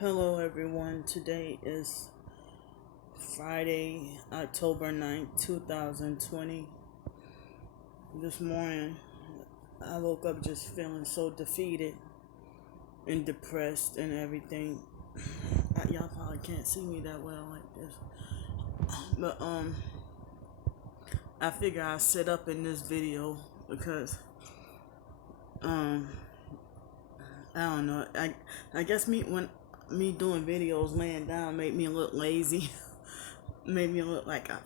Hello everyone, today is Friday, October 9th, 2020. This morning, I woke up just feeling so defeated and depressed and everything. Y'all probably can't see me that well like this. But, I figure I'll sit up in this video because, um, I don't know. I guess me doing videos laying down made me look lazy. Made me look like a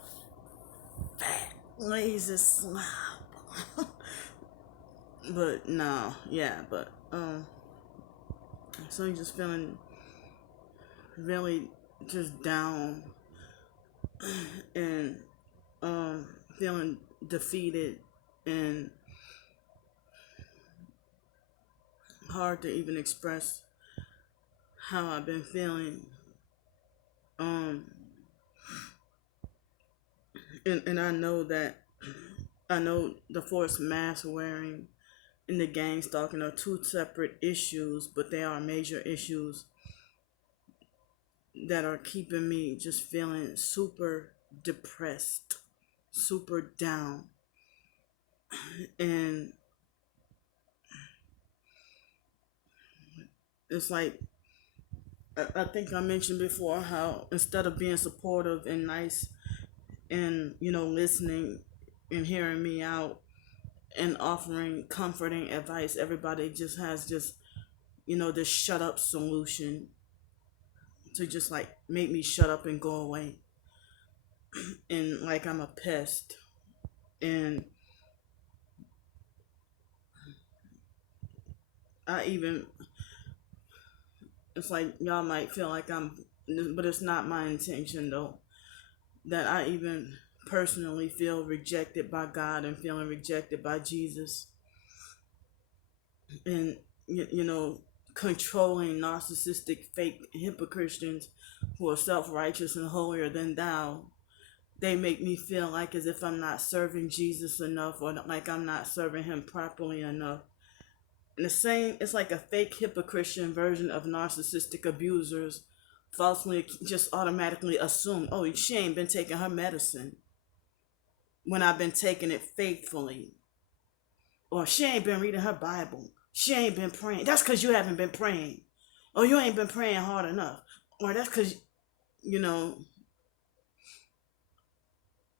fat, lazy slob. But no, yeah, but so I'm just feeling really just down and feeling defeated and hard to even express how I've been feeling. Um and I know the forced mask wearing and the gang stalking are two separate issues, but they are major issues that are keeping me just feeling super depressed, super down. And it's like, I think I mentioned before how instead of being supportive and nice and, listening and hearing me out and offering comforting advice, everybody just has this shut up solution to just like make me shut up and go away. And like I'm a pest. And I even, it's like y'all might feel like but it's not my intention though, that I even personally feel rejected by God and feeling rejected by Jesus. And, controlling, narcissistic, fake Christians who are self righteous and holier than thou. They make me feel like as if I'm not serving Jesus enough or like I'm not serving him properly enough. And the same, it's like a fake Christian version of narcissistic abusers falsely just automatically assume, oh, she ain't been taking her medicine when I've been taking it faithfully. Or she ain't been reading her Bible. She ain't been praying. That's because you haven't been praying. Or you ain't been praying hard enough. Or that's because, you know,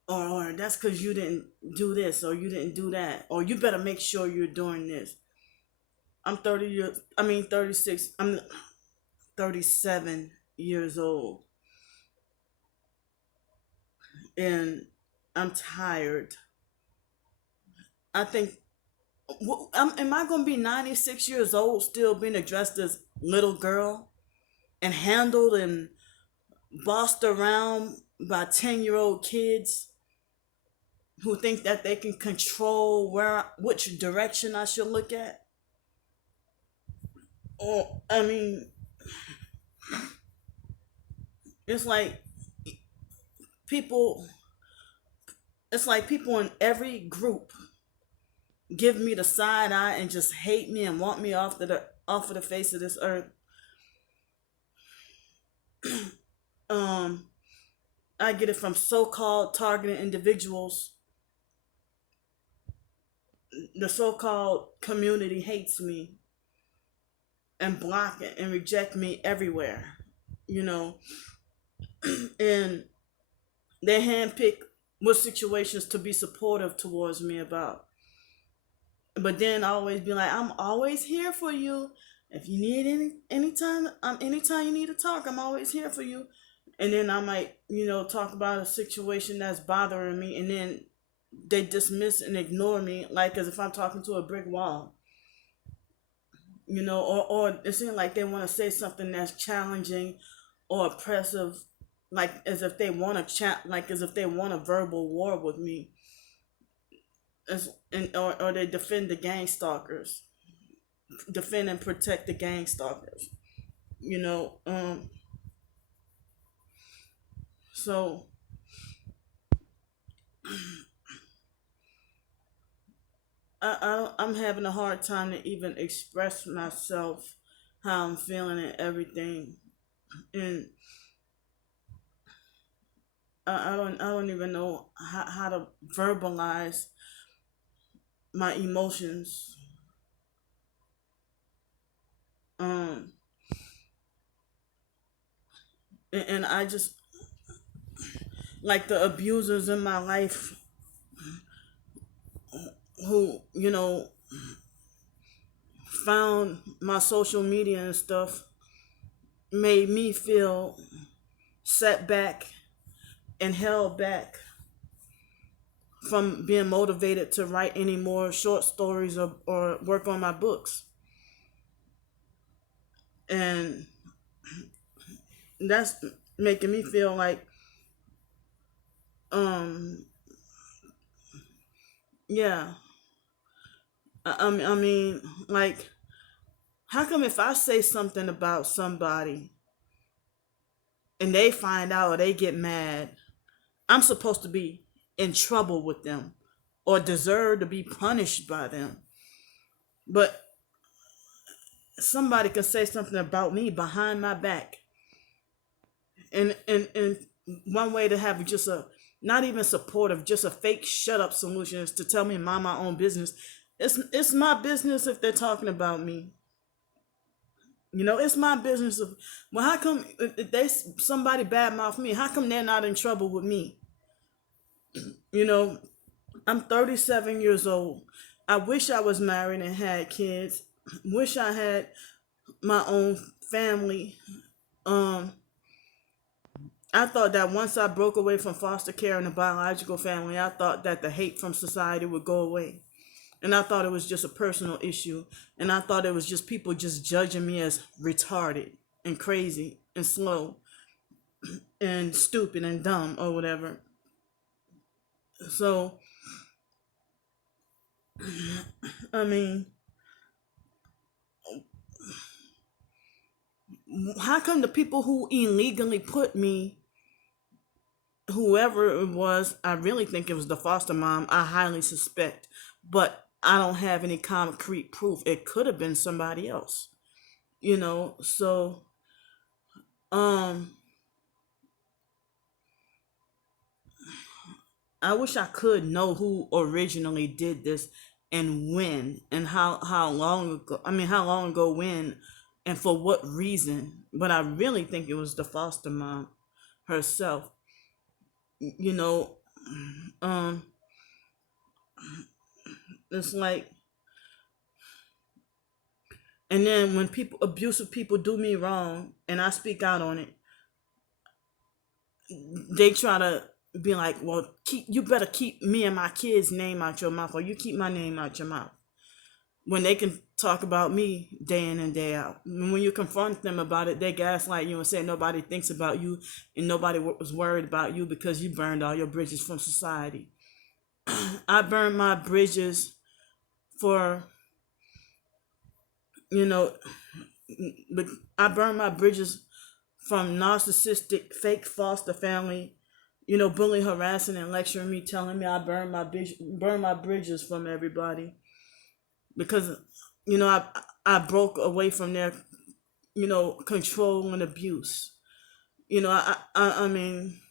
or that's because you didn't do this or you didn't do that. Or you better make sure you're doing this. I'm 36, I'm 37 years old. And I'm tired. I think, am I going to be 96 years old still being addressed as little girl and handled and bossed around by 10-year-old kids who think that they can control which direction I should look at? Or, it's like people, it's like people in every group give me the side eye and just hate me and want me off of the face of this earth. I get it from so-called targeted individuals. The so-called community hates me and block it and reject me everywhere, you know, and they handpick what situations to be supportive towards me about. But then I always be like, I'm always here for you. If you need anytime you need to talk, I'm always here for you. And then I might, talk about a situation that's bothering me, and then they dismiss and ignore me like as if I'm talking to a brick wall. Or it seems like they want to say something that's challenging or oppressive, like as if they want a verbal war with me, or they defend the gang stalkers, defend and protect the gang stalkers. You know, so I'm having a hard time to even express myself, how I'm feeling and everything. And I don't even know how to verbalize my emotions. Um, and I just, like, the abusers in my life who, found my social media and stuff, made me feel set back and held back from being motivated to write any more short stories, or work on my books. And that's making me feel like, um yeah, I mean, like, how come if I say something about somebody and they find out or they get mad, I'm supposed to be in trouble with them or deserve to be punished by them? But somebody can say something about me behind my back, and one way to have just a, not even supportive, just a fake shut up solution is to tell me to mind my own business. It's my business if they're talking about me. It's my business. Well, how come if they, somebody badmouth me? How come they're not in trouble with me? You know, I'm 37 years old. I wish I was married and had kids. Wish I had my own family. Um, I thought that once I broke away from foster care and the biological family, I thought that the hate from society would go away. And I thought it was just a personal issue. And I thought it was just people just judging me as retarded and crazy and slow and stupid and dumb or whatever. So, I mean, how come the people who illegally put me, whoever it was, I really think it was the foster mom, I highly suspect, but I don't have any concrete proof. It could have been somebody else, so, um, I wish I could know who originally did this and when and how long ago. I mean, how long ago, when, and for what reason. But I really think it was the foster mom herself. You know, um, it's like, and then when abusive people do me wrong, and I speak out on it, they try to be like, "Well, you better keep me and my kids' name out your mouth, or you keep my name out your mouth." When they can talk about me day in and day out. And when you confront them about it, they gaslight you and say nobody thinks about you and nobody was worried about you because you burned all your bridges from society. I burned my bridges for, you know, I burned my bridges from narcissistic, fake foster family, bullying, harassing, and lecturing me, telling me I burn my bridges from everybody because, I broke away from their, control and abuse. I mean,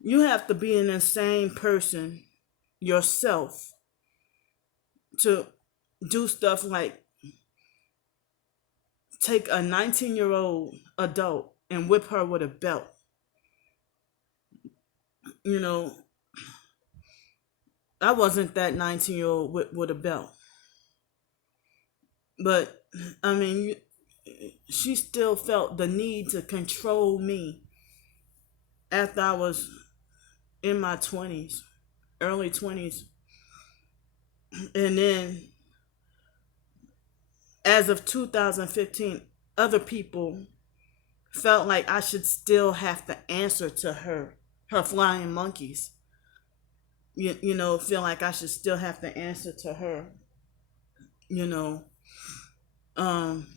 you have to be an insane person yourself to do stuff like take a 19-year-old adult and whip her with a belt. You know, I wasn't that 19-year-old with a belt. But, I mean, she still felt the need to control me after I was in my 20s, early 20s. And then, as of 2015, other people felt like I should still have to answer to her flying monkeys. Feel like I should still have to answer to her. You know, um,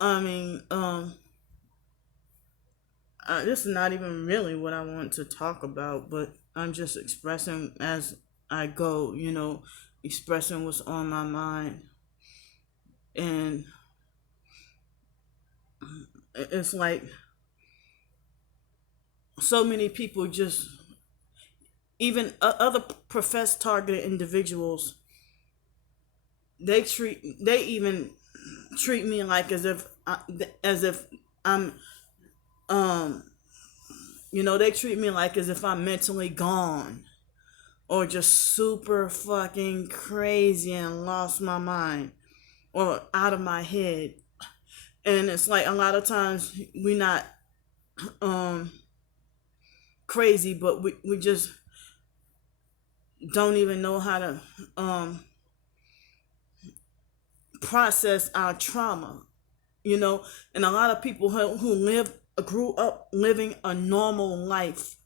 I mean, this is not even really what I want to talk about, but I'm just expressing as I go, expressing what's on my mind. And It's like so many people just, even other professed targeted individuals, they even treat me like as if I'm um they treat me like as if I'm mentally gone or just super fucking crazy and lost my mind or out of my head. And it's like a lot of times we not um crazy, but we just don't even know how to process our trauma, you know. And a lot of people who grew up living a normal life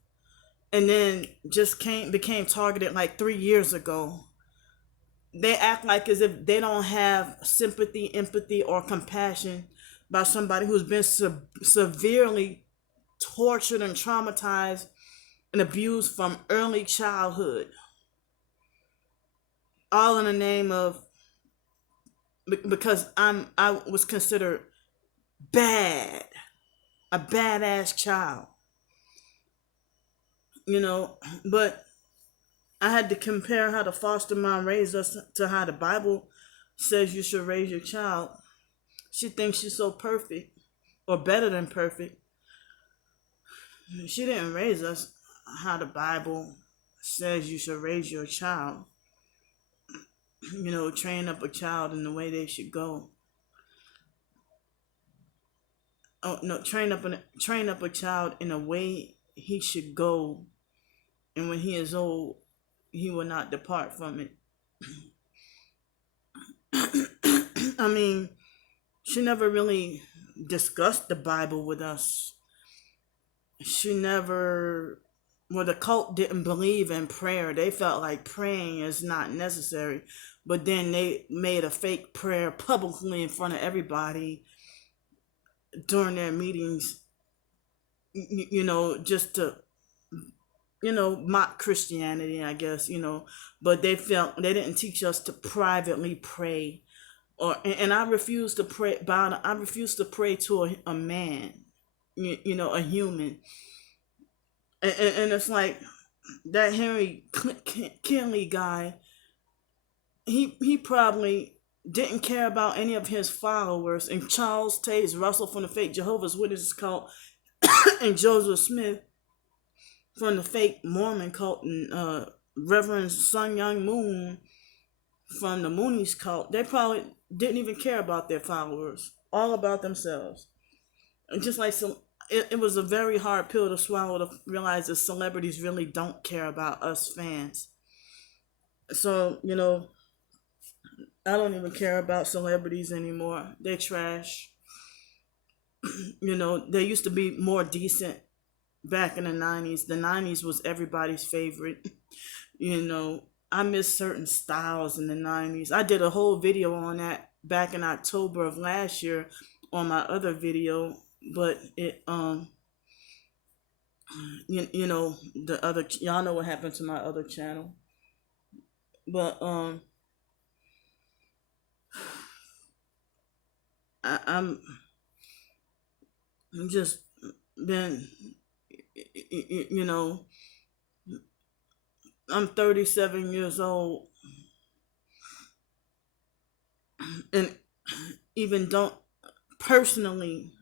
and then just became targeted like 3 years ago, they act like as if they don't have sympathy, empathy, or compassion by somebody who's been severely tortured and traumatized and abused from early childhood, all in the name of, because I was considered bad, a badass child, you know. But I had to compare how the foster mom raised us to how the Bible says you should raise your child. She thinks she's so perfect or better than perfect. She didn't raise us how the Bible says you should raise your child. Train up a child in the way they should go. Oh no, train up a child in a way he should go, and when he is old, he will not depart from it. I mean, she never really discussed the Bible with us. She never, well, the cult didn't believe in prayer. They felt like praying is not necessary. But then they made a fake prayer publicly in front of everybody during their meetings, just to, mock Christianity, I guess, But they felt they didn't teach us to privately pray. And I refuse to pray, I refuse to pray to a man, a human. And it's like that Henry Kinley guy, he probably didn't care about any of his followers, and Charles Taze Russell from the fake Jehovah's Witnesses cult and Joseph Smith from the fake Mormon cult, and Reverend Sun Young Moon from the Moonies cult, they probably didn't even care about their followers, all about themselves. And just like it was a very hard pill to swallow to realize that celebrities really don't care about us fans. So, I don't even care about celebrities anymore. They trash. They used to be more decent back in the 90s. The 90s was everybody's favorite. I miss certain styles in the 90s. I did a whole video on that back in October of last year on my other video, but it the other, y'all know what happened to my other channel. But I'm just been, I'm 37 years old and even personally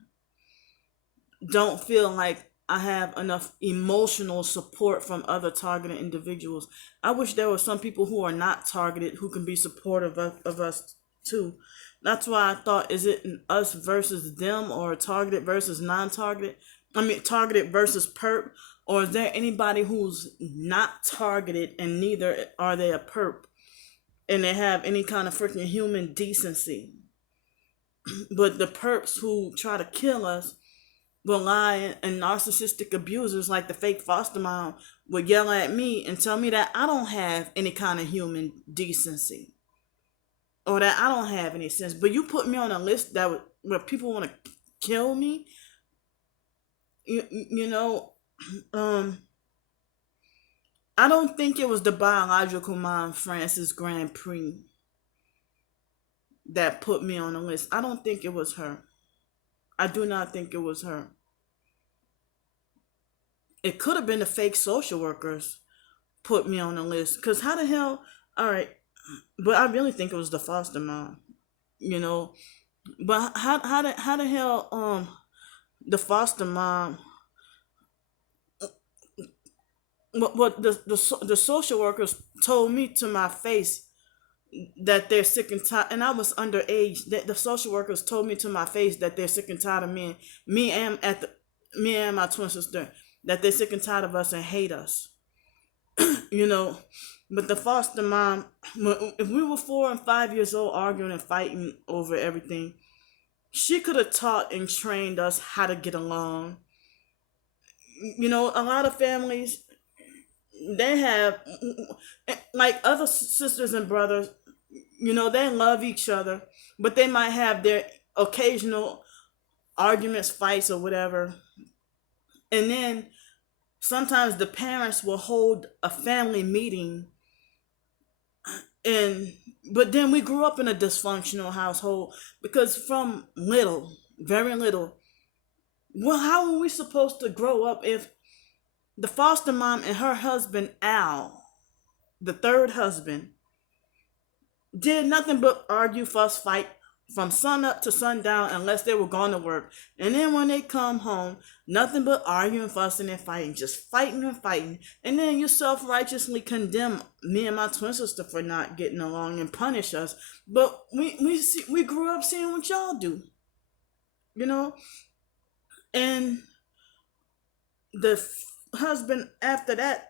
don't feel like I have enough emotional support from other targeted individuals. I wish there were some people who are not targeted who can be supportive of us too. That's why I thought, is it an us versus them, or targeted versus non-targeted? I mean, targeted versus perp, or is there anybody who's not targeted and neither are they a perp, and they have any kind of freaking human decency? But the perps who try to kill us, lying and narcissistic abusers like the fake foster mom, would yell at me and tell me that I don't have any kind of human decency, or that I don't have any sense. But you put me on a list where people want to kill me. You know, I don't think it was the biological mom, Frances Grand Prix, that put me on the list. I don't think it was her. I do not think it was her. It could have been the fake social workers put me on the list. Because how the hell, all right, but I really think it was the foster mom, you know. But how the hell, the foster mom, what the social workers told me to my face that they're sick and tired, and I was underage. That the social workers told me to my face that they're sick and tired of me and my twin sister, that they're sick and tired of us and hate us, you know. But the foster mom, if we were 4 and 5 years old arguing and fighting over everything, she could have taught and trained us how to get along. You know, a lot of families, they have, like other sisters and brothers, you know, they love each other, but they might have their occasional arguments, fights, or whatever. And then sometimes the parents will hold a family meeting, and but then we grew up in a dysfunctional household because from little, very little, well, how were we supposed to grow up if the foster mom and her husband Al, the third husband, did nothing but argue, fuss, fight from sun up to sundown unless they were going to work. And then when they come home, nothing but arguing, fussing, and fighting, just fighting and fighting. And then you self-righteously condemn me and my twin sister for not getting along and punish us. But we grew up seeing what y'all do, you know? And the husband after that,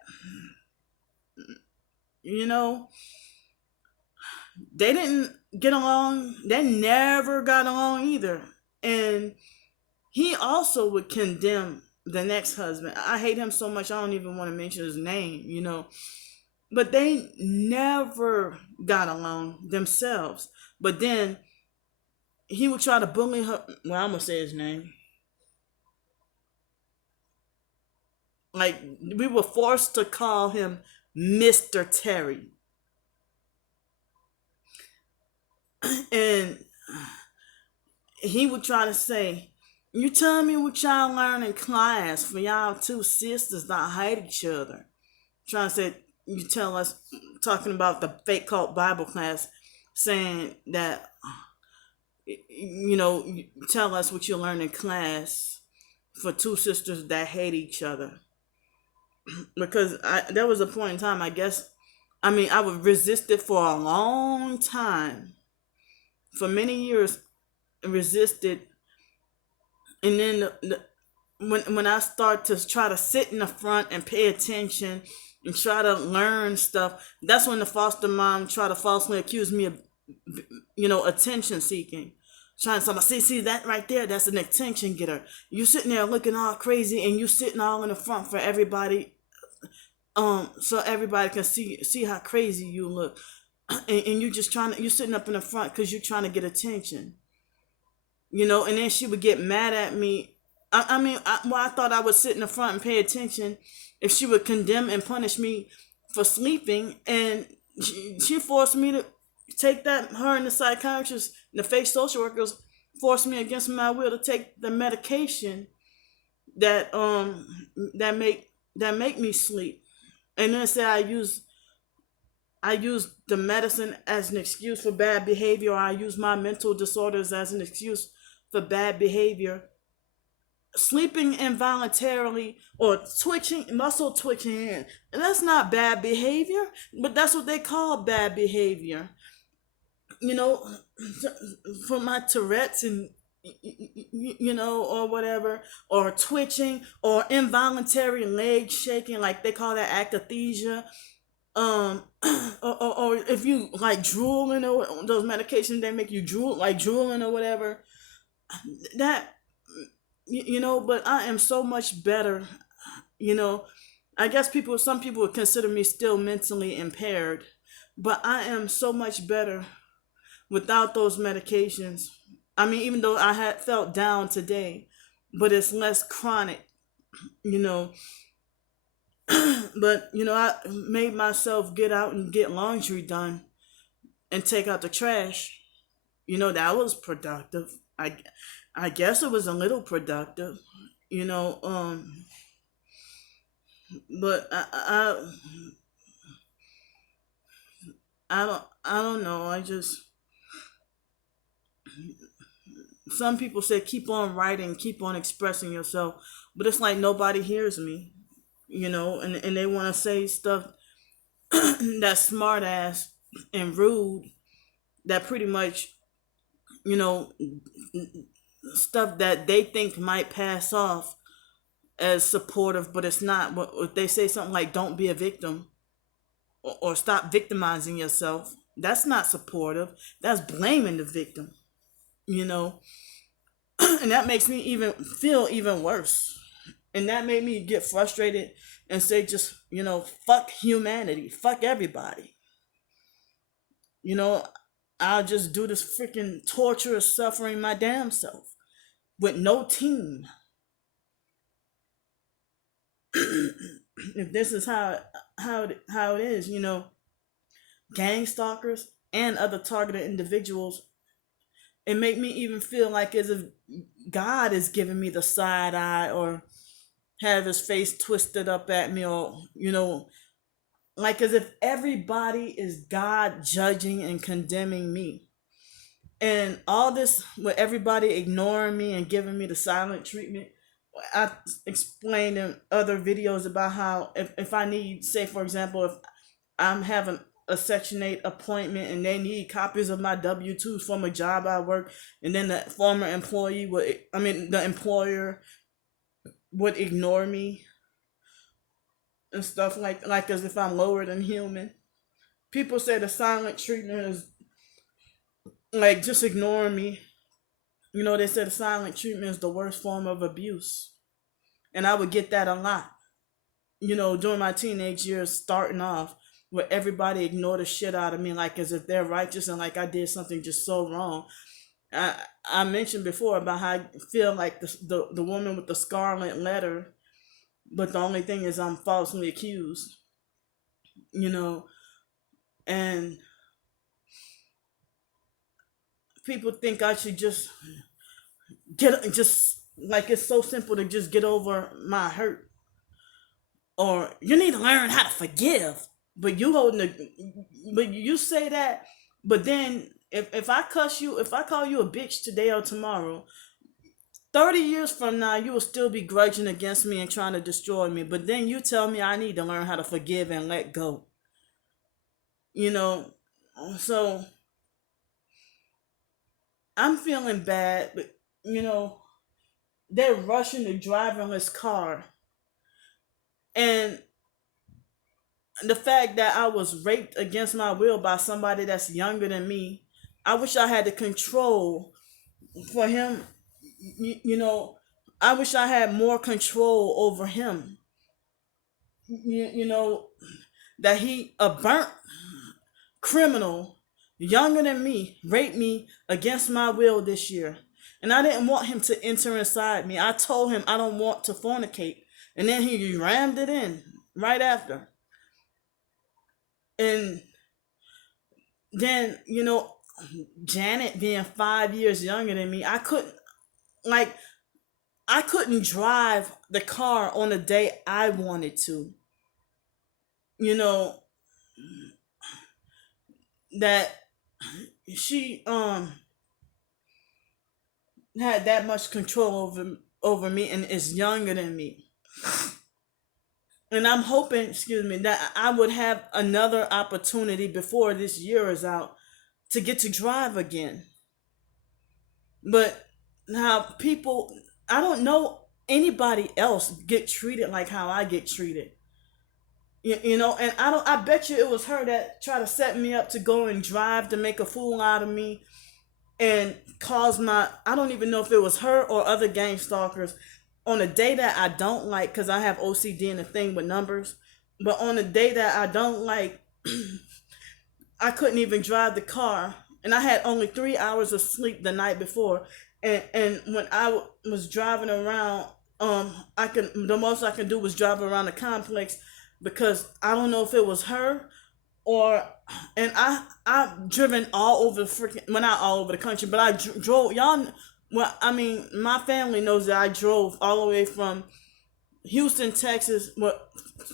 you know, they didn't get along. They never got along either. And he also would condemn the next husband. I hate him so much I don't even want to mention his name, you know. But they never got along themselves. But then he would try to bully her. Well, I'm going to say his name. Like, we were forced to call him Mr. Terry. And he would try to say, you tell me what y'all learn in class for y'all two sisters not hate each other. Trying to say, you tell us, talking about the fake cult Bible class, saying that, you know, you tell us what you learn in class for two sisters that hate each other. Because there was a point in time, I would resist it for a long time. For many years, resisted. And then when I start to try to sit in the front and pay attention and try to learn stuff, that's when the foster mom tried to falsely accuse me of, you know, attention seeking. Trying to see that right there, that's an attention getter. You sitting there looking all crazy and you sitting all in the front for everybody, so everybody can see how crazy you look. And you're sitting up in the front because you're trying to get attention, you know. And then she would get mad at me. I thought I would sit in the front and pay attention if she would condemn and punish me for sleeping, and she forced me to take that. Her and the psychiatrist, the fake social workers, forced me against my will to take the medication that make me sleep, and then say I use the medicine as an excuse for bad behavior, or I use my mental disorders as an excuse for bad behavior. Sleeping involuntarily or muscle twitching in, and that's not bad behavior, but that's what they call bad behavior. You know, for my Tourette's and, you know, or whatever, or twitching, or involuntary leg shaking, like they call that akathisia. Or if you like drooling, or those medications they make you drool, like drooling or whatever, that, you know. But I am so much better, you know. I guess some people would consider me still mentally impaired, but I am so much better without those medications. I mean, even though I had felt down today, but it's less chronic, you know. But, you know, I made myself get out and get laundry done and take out the trash. You know, that was productive. I I guess it was a little productive, you know. But I don't know. I just, some people say keep on writing, keep on expressing yourself, but it's like nobody hears me, you know, and they want to say stuff that's smart ass and rude, that pretty much, you know, stuff that they think might pass off as supportive, but it's not. But if they say something like "don't be a victim" or "stop victimizing yourself," that's not supportive. That's blaming the victim, you know, and that makes me even feel even worse. And that made me get frustrated and say, just, you know, fuck humanity, fuck everybody. You know, I'll just do this freaking torturous suffering my damn self with no team. If this is how it is, you know, gang stalkers and other targeted individuals, it make me even feel like as if God is giving me the side eye, or have his face twisted up at me, or, you know, like as if everybody is God judging and condemning me. And all this with everybody ignoring me and giving me the silent treatment. I explained in other videos about how if I need, say for example, if I'm having a Section 8 appointment and they need copies of my W-2s from a job I work, and then the former employee would, I mean, the employer would ignore me and stuff like as if I'm lower than human. People say the silent treatment is like just ignoring me. You know, they said the silent treatment is the worst form of abuse. And I would get that a lot. You know, during my teenage years, starting off, where everybody ignored the shit out of me, like as if they're righteous and like I did something just so wrong. I I mentioned before about how I feel like the woman with the scarlet letter, but the only thing is I'm falsely accused. You know, and people think I should just like it's so simple to just get over my hurt, or you need to learn how to forgive. But you holding the, but you say that, but then if I cuss you, if I call you a bitch today or tomorrow, 30 years from now you will still be grudging against me and trying to destroy me. But then you tell me I need to learn how to forgive and let go. You know, so I'm feeling bad, but you know, they're rushing the driverless car, and the fact that I was raped against my will by somebody that's younger than me, I wish I had the control for him. You know, I wish I had more control over him. You know, that he, a burnt criminal, younger than me, raped me against my will this year. And I didn't want him to enter inside me. I told him I don't want to fornicate. And then he rammed it in right after. And then, you know, Janet being 5 years younger than me, like I couldn't drive the car on the day I wanted to. You know, that she had that much control over me and is younger than me. And I'm hoping, excuse me, that I would have another opportunity before this year is out to get to drive again. But now people, I don't know anybody else get treated like how I get treated. You know, and I bet you it was her that tried to set me up to go and drive to make a fool out of me and cause my, I don't even know if it was her or other gang stalkers, on a day that I don't like, because I have OCD and a thing with numbers. But on a day that I don't like, I couldn't even drive the car, and I had only 3 hours of sleep the night before. And when I was driving around, I can, the most I could do was drive around the complex, because I don't know if it was her or, and I've driven all over freaking, well, not all over the country, but I drove, y'all well, I mean, my family knows that I drove all the way from Houston, Texas,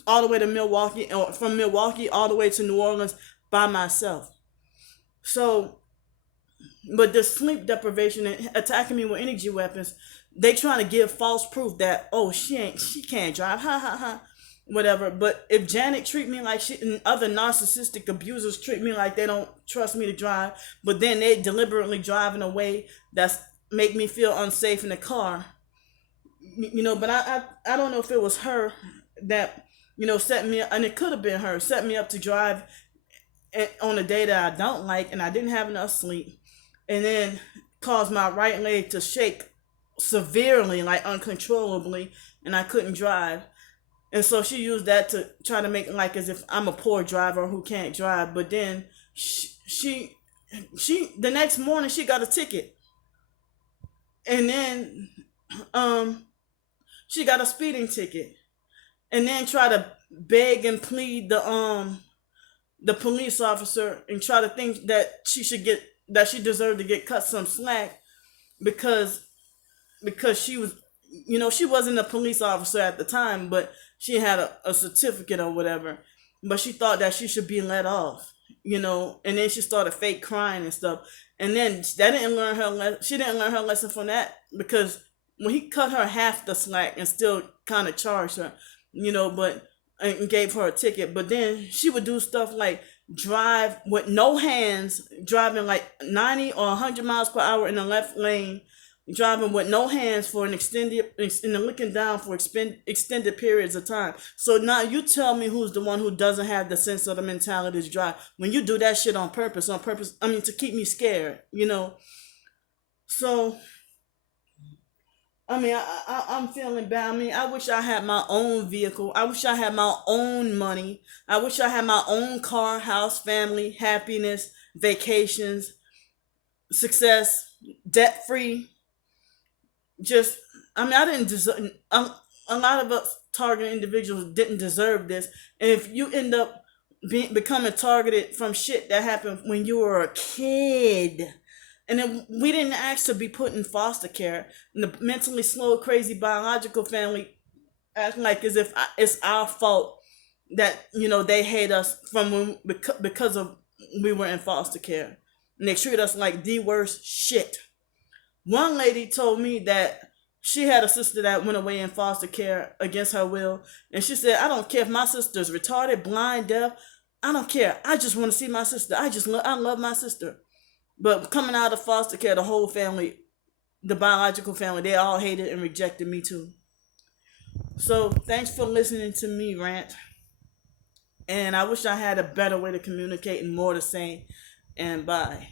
all the way to Milwaukee, or from Milwaukee all the way to New Orleans by myself. So, but the sleep deprivation and attacking me with energy weapons, they trying to give false proof that, oh, she can't drive, ha ha ha, whatever. But if Janet treat me like shit, and other narcissistic abusers treat me like they don't trust me to drive, but then they deliberately drive in a way that's make me feel unsafe in the car, but I don't know if it was her that set me up, and it could have been her set me up to drive on a day that I don't like, and I didn't have enough sleep, and then caused my right leg to shake severely, like uncontrollably, and I couldn't drive. And so she used that to try to make it like as if I'm a poor driver who can't drive. But then she the next morning she got a ticket, and then she got a speeding ticket, and then try to beg and plead the police officer and try to think that she deserved to get cut some slack because she was, she wasn't a police officer at the time, but she had a certificate or whatever, but she thought that she should be let off, and then she started fake crying and stuff. And then she didn't learn her lesson from that, because when he cut her half the slack and still kind of charged her, but and gave her a ticket. But then she would do stuff like drive with no hands, driving like 90 or 100 miles per hour in the left lane, driving with no hands for an extended, and looking down for extended periods of time. So now you tell me who's the one who doesn't have the sense of the mentality to drive when you do that shit on purpose, I mean, to keep me scared, So, I mean, I'm feeling bad. I mean, I wish I had my own vehicle. I wish I had my own money. I wish I had my own car, house, family, happiness, vacations, success, debt free. I didn't deserve. A lot of us targeted individuals didn't deserve this. And if you end up becoming targeted from shit that happened when you were a kid, and then we didn't ask to be put in foster care, and the mentally slow, crazy biological family acting like as if it's our fault that they hate us because of we were in foster care, and they treat us like the worst shit. One lady told me that she had a sister that went away in foster care against her will, and she said, "I don't care if my sister's retarded, blind, deaf. I don't care. I just want to see my sister. I love my sister." But coming out of foster care, the whole family, the biological family, they all hated and rejected me too. So thanks for listening to me rant. And I wish I had a better way to communicate and more to say. And bye.